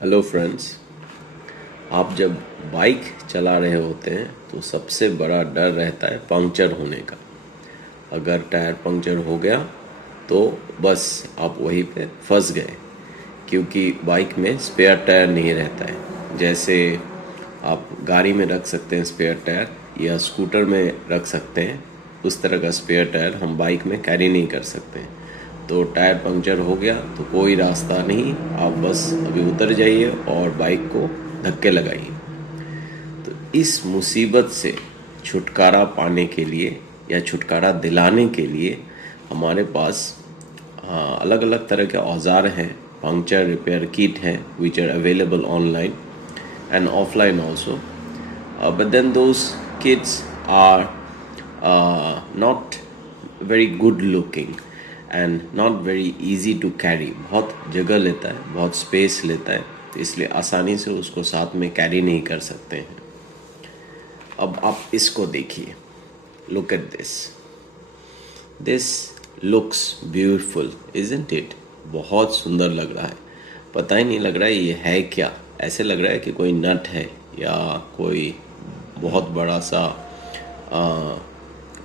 Hello friends. आप जब bike चला रहे होते हैं तो सबसे बड़ा डर रहता है पंक्चर होने का। अगर टायर पंक्चर हो गया तो बस आप वहीं पे फंस गए, क्योंकि बाइक में स्पेयर टायर नहीं रहता है। जैसे आप गाड़ी में रख सकते हैं स्पेयर टायर या स्कूटर में रख सकते हैं, उस तरह का स्पेयर टायर हम बाइक में कैरी नहीं कर सकते हैं। तो टायर पंक्चर हो गया तो कोई रास्ता नहीं, आप बस अभी उतर जाइए और बाइक को धक्के लगाइए। तो इस मुसीबत से छुटकारा पाने के लिए या छुटकारा दिलाने के लिए हमारे पास अलग अलग तरह के औजार हैं। पंक्चर रिपेयर किट हैं which are available online and offline also. But then those kids are not very good looking and not very easy to carry. बहुत जगह लेता है, बहुत स्पेस लेता है, तो इसलिए आसानी से उसको साथ में कैरी नहीं कर सकते हैं। अब आप इसको देखिए, look at this. This looks beautiful, isn't it? बहुत सुंदर लग रहा है। पता ही नहीं लग रहा है ये है क्या। ऐसे लग रहा है कि कोई नट है या कोई बहुत बड़ा सा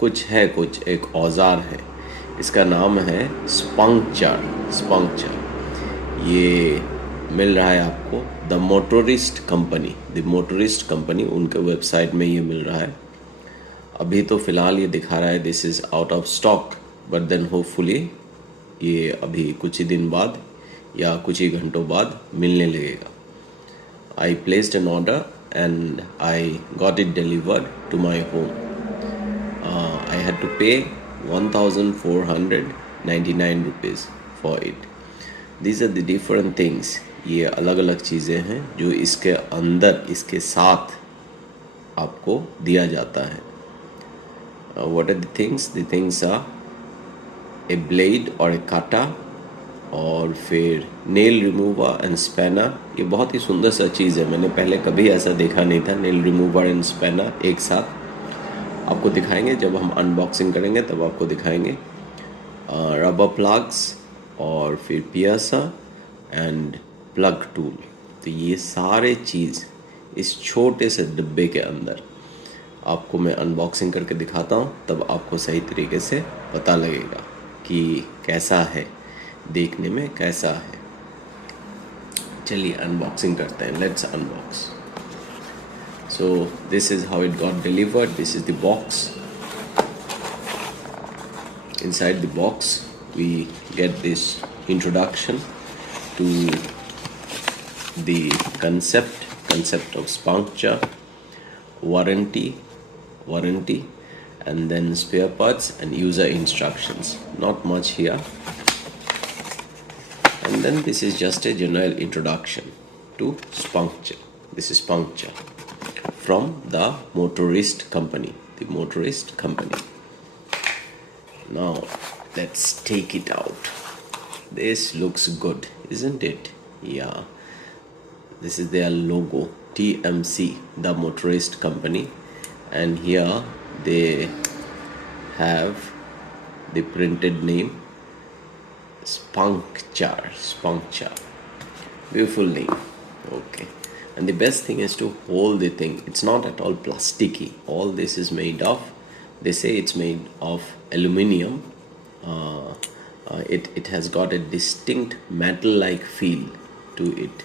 कुछ है, कुछ एक औजार है। इसका नाम है स्पंक्चर। ये मिल रहा है आपको द मोटोरिस्ट कंपनी, उनके वेबसाइट में ये मिल रहा है। अभी तो फ़िलहाल ये दिखा रहा है this is out of stock, but then hopefully ये अभी कुछ ही दिन बाद या कुछ ही घंटों बाद मिलने लगेगा। I placed an order and I got it delivered to my home. I had to pay 1,499 rupees for it. These are the different things. ये अलग अलग चीज़ें हैं जो इसके अंदर, इसके साथ आपको दिया जाता है। What are the things? The things are a blade or a cutter, और फिर नेल रिमूवर एंड स्पैनर। ये बहुत ही सुंदर सा चीज़ है, मैंने पहले कभी ऐसा देखा नहीं था। नेल रिमूवर एंड स्पैनर एक साथ आपको दिखाएंगे, जब हम अनबॉक्सिंग करेंगे तब आपको दिखाएंगे। रबर प्लग्स और फिर पियासा एंड प्लग टूल। तो ये सारे चीज़ इस छोटे से डिब्बे के अंदर आपको मैं अनबॉक्सिंग करके दिखाता हूँ, तब आपको सही तरीके से पता लगेगा कि कैसा है, देखने में कैसा है। चलिए अनबॉक्सिंग करते हैं, let's unbox. So this is how it got delivered. This is the box. Inside the box we get this introduction to the concept of Spuncture, warranty, and then spare parts and user instructions. Not much here. And then this is just a general introduction to Spuncture. This is Spuncture from the Motorist company. Now let's take it out. This looks good, isn't it? Yeah. This is their logo, TMC, the Motorist company. And here they have the printed name, Spuncture. Beautiful name. Okay. And the best thing is to hold the thing. It's not at all plasticky. All this is made of, they say it's made of aluminium. It has got a distinct metal-like feel to it.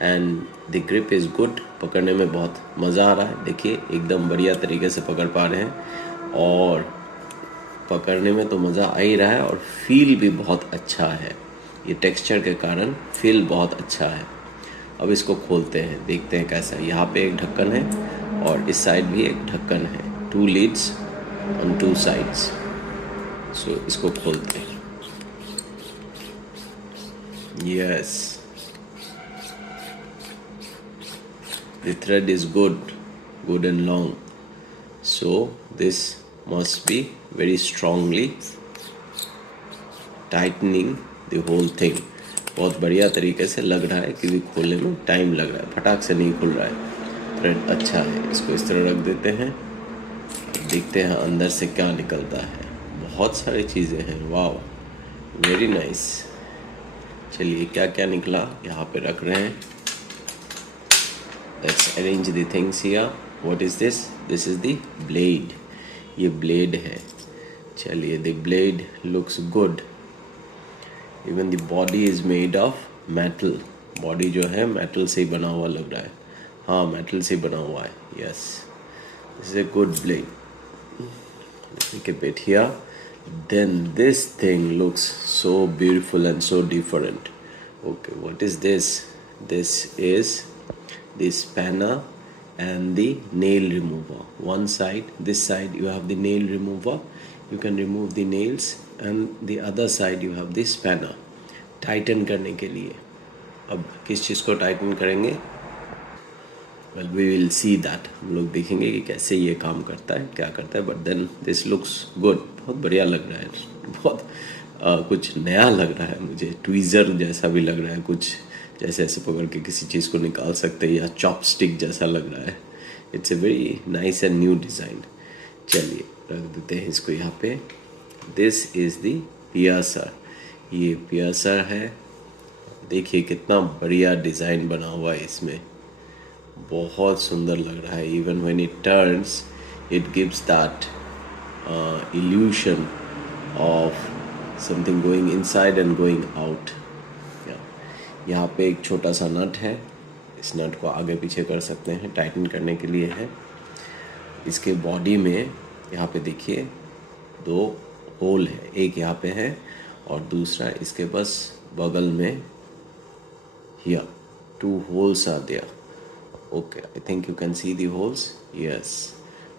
And the grip is good. पकड़ने में बहुत मज़ा आ रहा है। देखिए एकदम बढ़िया तरीके से पकड़ पा रहे हैं, और पकड़ने में तो मज़ा आ ही रहा है, और फील भी बहुत अच्छा है। ये टेक्सचर के कारण फील बहुत अच्छा है। अब इसको खोलते हैं, देखते हैं कैसा है। यहाँ पे एक ढक्कन है और इस साइड भी एक ढक्कन है। 2 lids on 2 sides. सो इसको खोलते हैं। Yes, the thread is good and long, so this must be very strongly tightening the whole thing. बहुत बढ़िया तरीके से लग रहा है, क्योंकि खोलने में टाइम लग रहा है, फटाक से नहीं खुल रहा है। थ्रेड अच्छा है। इसको इस तरह रख देते हैं, देखते हैं अंदर से क्या निकलता है। बहुत सारी चीज़ें हैं, वाव, वेरी नाइस। चलिए क्या क्या निकला यहाँ पे रख रहे हैं। let's arrange the things here. What is this? This is the blade. ये blade है. चलिए, the blade looks good. Even the body is made of metal. Body जो है metal से ही बना हुआ लग रहा है. हाँ, metal से बना हुआ है. Yes, this is a good blade. Let me keep it here. Then this thing looks so beautiful and so different. Okay, what is this? This is the spanner and the nail remover. One side, this side you have the nail remover. You can remove the nails, and the other side you have the spanner. Tighten करने के लिए. अब किस चीज़ को tighten करेंगे? Well, we will see that. हम लोग देखेंगे कि कैसे ये काम करता है, क्या करता है. But then this looks good. बहुत बढ़िया लग रहा है. बहुत कुछ नया लग रहा है मुझे. ट्वीज़र जैसा भी लग रहा है कुछ. जैसे ऐसे पकड़ के किसी चीज़ को निकाल सकते हैं, या चॉपस्टिक जैसा लग रहा है. It's a very nice and new design. चलिए रख देते हैं इसको यहाँ पे. This is the piercer. ये पियासर है. देखिए कितना बढ़िया डिज़ाइन बना हुआ है इसमें. बहुत सुंदर लग रहा है. Even when it turns it gives that illusion of something going inside and going out. यहाँ पे एक छोटा सा नट है. इस नट को आगे पीछे कर सकते हैं, टाइटन करने के लिए है. इसके बॉडी में यहाँ पे देखिए 2 होल है. एक यहाँ पे है और दूसरा इसके बस बगल में. Here 2 holes are there. Okay, I think you can see the holes. Yes.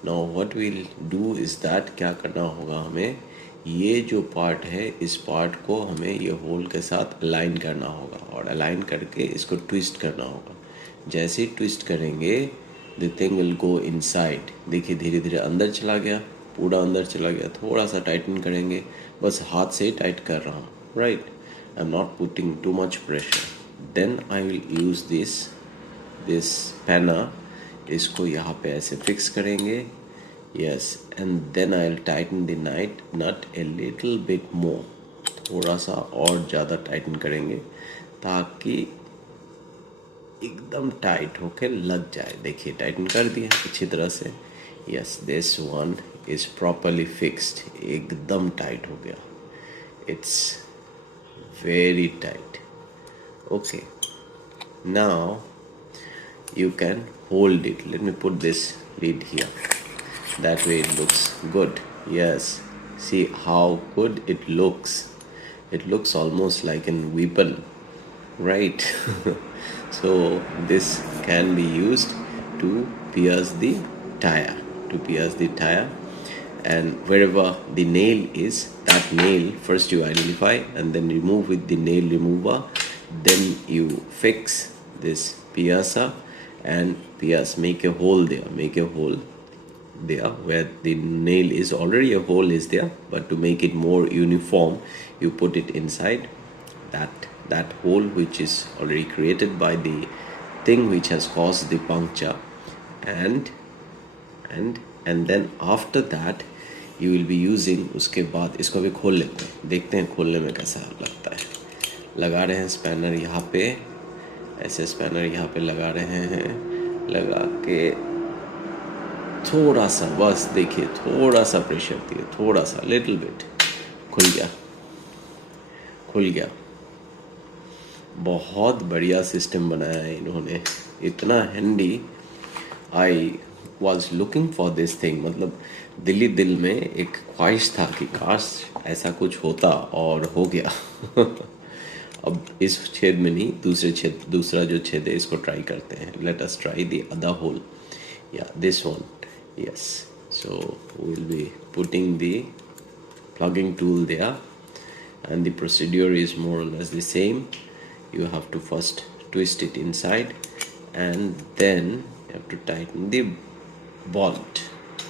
Now what we'll do is that क्या करना होगा हमें, ये जो पार्ट है इस पार्ट को हमें ये होल के साथ अलाइन करना होगा, और अलाइन करके इसको ट्विस्ट करना होगा. जैसे ही ट्विस्ट करेंगे the thing will go inside. देखिए धीरे धीरे अंदर चला गया, पूरा अंदर चला गया. थोड़ा सा टाइटन करेंगे, बस हाथ से ही टाइट कर रहा हूँ. Right, I am not putting too much pressure. Then I will use this पैना. इसको यहाँ पे ऐसे फिक्स करेंगे. Yes, and then I will tighten the nut a little bit more. थोड़ा सा और ज़्यादा टाइटन करेंगे ताकि एकदम टाइट होके लग जाए. देखिए टाइटन कर दिया अच्छी तरह से. Yes, this one is properly fixed. एकदम टाइट हो गया. It's very tight. Okay, now you can hold it. Let me put this lid here. That way it looks good. Yes, see how good it looks. It looks almost like a weapon, right? So this can be used to pierce the tire. And wherever the nail is, that nail first you identify and then remove with the nail remover. Then you fix this piercer and make a hole there where the nail is. Already a hole is there, but to make it more uniform you put it inside that hole which is already created by the thing which has caused the puncture. And then after that you will be using. उसके बाद इसको भी खोल लेते हैं, देखते हैं खोलने में कैसा लगता है. लगा रहे हैं स्पैनर यहाँ पे. ऐसे स्पैनर यहाँ पे लगा रहे हैं. लगा के थोड़ा सा, बस देखिए थोड़ा सा प्रेशर दिए, थोड़ा सा लिटिल बिट. खुल गया. बहुत बढ़िया सिस्टम बनाया है इन्होंने. इतना handy. I was looking for this thing. मतलब दिल में एक ख्वाहिश था कि काश ऐसा कुछ होता, और हो गया. अब इस छेद में नहीं, दूसरा जो छेद है इसको ट्राई करते हैं. Let us try the other hole. या this one. Yes, so we will be putting the plugging tool there, and the procedure is more or less the same. You have to first twist it inside, and then you have to tighten the bolt.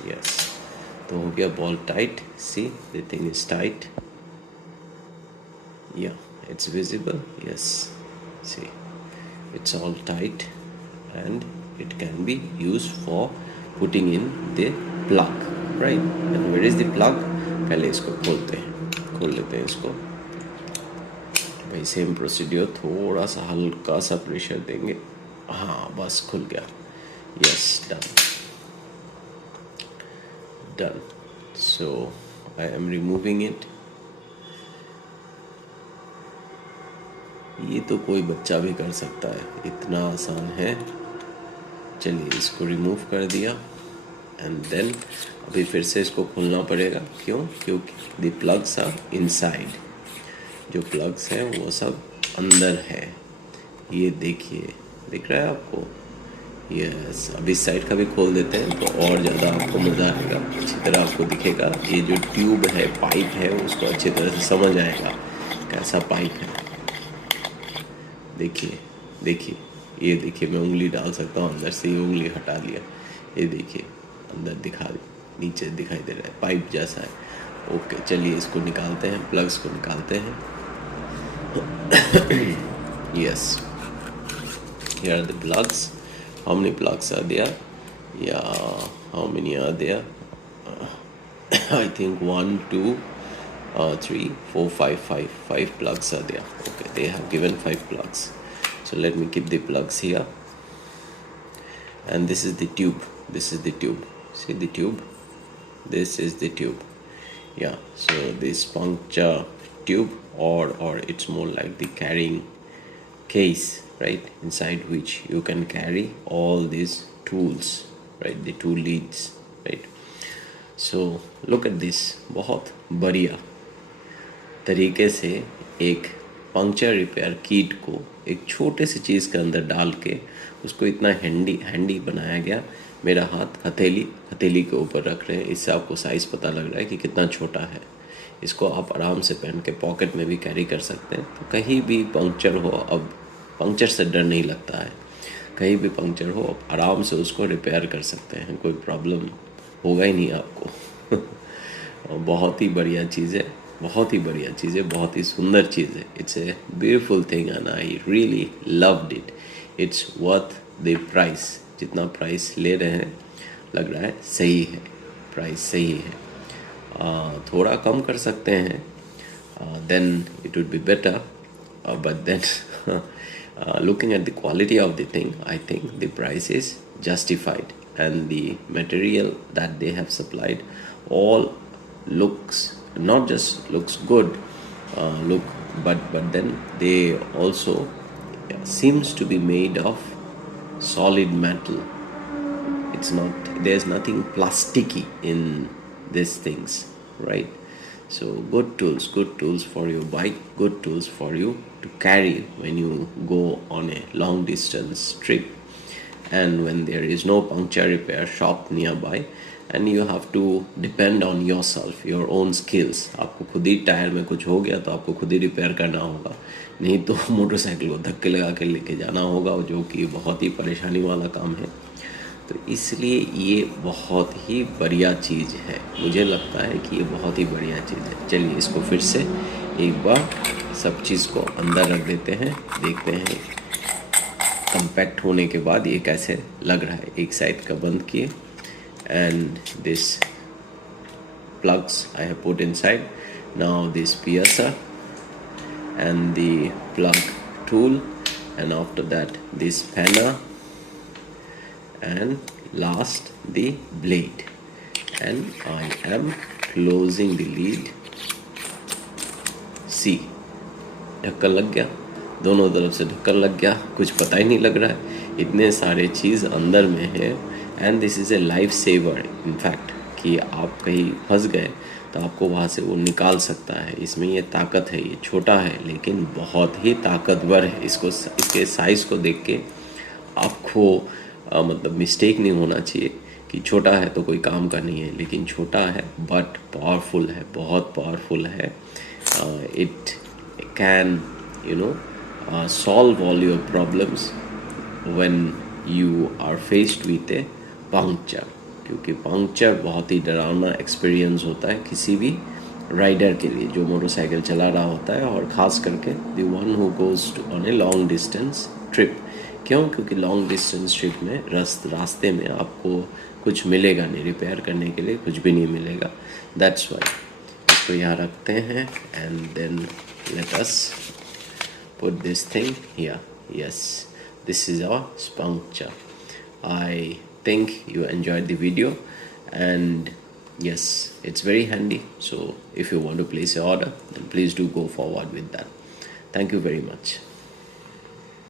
Yes, तो हो गया bolt tight. See, the thing is tight. Yeah, it's visible. Yes, see, it's all tight, and it can be used for putting in the plug, right? And where is the plug? पहले इसको खोल लेते हैं इसको. भाई same procedure. थोड़ा सा हल्का सा प्रेशर देंगे. हाँ, बस खुल गया. Yes, done. So I am removing it. ये तो कोई बच्चा भी कर सकता है, इतना आसान है। चलिए इसको रिमूव कर दिया एंड देन अभी फिर से इसको खोलना पड़ेगा। क्यों? क्योंकि द प्लग्स आर इनसाइड। जो प्लग्स हैं वो सब अंदर है। ये देखिए, दिख रहा है आपको? यस। अब इस साइड का भी खोल देते हैं तो और ज़्यादा आपको मज़ा आएगा, अच्छी तरह आपको दिखेगा। ये जो ट्यूब है, पाइप है, उसको अच्छी तरह से समझ आएगा कैसा पाइप है। देखिए देखिए, ये देखिए, मैं उंगली डाल सकता हूँ अंदर से, ये उंगली हटा लिया। ये देखिए अंदर दिखा, नीचे दिखाई दे रहा है, पाइप जैसा है। ओके, चलिए इसको निकालते हैं, प्लग्स को निकालते हैं। Yes, here are the plugs. How many plugs are there? Yeah, how many are there? I think 1, 2, 3, 4, 5, 5 plugs are there. Okay, they have given 5 plugs. So let me keep the plugs here. And this is the tube. This is the tube. See the tube? This is the tube. Yeah. So this puncture tube, or it's more like the carrying case, right, inside which you can carry all these tools, right, the tool leads, right. So look at this, बहुत बढ़िया तरीके से एक puncture repair kit को एक छोटे से चीज़ के अंदर डाल के उसको इतना हैंडी बनाया गया। मेरा हाथ हथेली के ऊपर रख रहे हैं, इससे आपको साइज़ पता लग रहा है कि कितना छोटा है। इसको आप आराम से पहन के पॉकेट में भी कैरी कर सकते हैं। तो कहीं भी पंक्चर हो, अब पंक्चर से डर नहीं लगता है, कहीं भी पंक्चर हो आप आराम से उसको रिपेयर कर सकते हैं, कोई प्रॉब्लम होगा ही नहीं आपको। बहुत ही बढ़िया चीज़ है, बहुत ही बढ़िया चीज़ है, बहुत ही सुंदर चीज़ है। It's a beautiful thing and I really loved it. It's worth the price. जितना प्राइस ले रहे हैं लग रहा है सही है, प्राइस सही है। थोड़ा कम कर सकते हैं, then it would be better, but then looking at the quality of the thing, I think the price is justified, and the material that they have supplied all looks, not just looks good, but then they also seems to be made of solid metal. It's not, there's nothing plasticky in these things, right? So good tools for your bike, good tools for you to carry when you go on a long distance trip, and when there is no puncture repair shop nearby and you have to depend on yourself, your own skills। आपको खुद ही tyre में कुछ हो गया तो आपको खुद ही repair करना होगा, नहीं तो मोटरसाइकिल को धक्के लगा के लेके जाना होगा, जो कि बहुत ही परेशानी वाला काम है। तो इसलिए ये बहुत ही बढ़िया चीज़ है, मुझे लगता है कि ये बहुत ही बढ़िया चीज़ है। चलिए इसको फिर से एक बार सब चीज़ को अंदर रख देते हैं, देखते हैं कंपैक्ट होने के बाद ये कैसे लग रहा है। एक साइड का बंद किए and this plugs I have put inside. Now this piercer and the plug tool, and after that this spanner, and last the blade, and I am closing the lid. See, ढक्कन लग गया, दोनों तरफ से ढक्कन लग गया, कुछ पता ही नहीं लग रहा है, इतने सारे चीज़ अंदर में है। And this is a life saver in fact, कि आप कहीं फंस गए तो आपको वहाँ से वो निकाल सकता है। इसमें ये ताकत है, ये छोटा है लेकिन बहुत ही ताकतवर है। इसको, इसके साइज़ को देख के आपको मतलब मिस्टेक नहीं होना चाहिए कि छोटा है तो कोई काम का नहीं है, लेकिन छोटा है बट पावरफुल है, बहुत पावरफुल है। It can solve all your problems when you are faced with a puncture, क्योंकि पंक्चर बहुत ही डरावना एक्सपीरियंस होता है किसी भी राइडर के लिए जो मोटरसाइकिल चला रहा होता है, और ख़ास करके the one who goes on a long distance trip. क्यों? क्योंकि लॉन्ग डिस्टेंस ट्रिप में रास्ते में आपको कुछ मिलेगा नहीं, रिपेयर करने के लिए कुछ भी नहीं मिलेगा। दैट्स वाई इसको यहाँ रखते हैं and then let us put this thing here. Yes, this is our spuncture. I think you enjoyed the video, and yes, it's very handy. So if you want to place your order, then please do go forward with that. Thank you very much.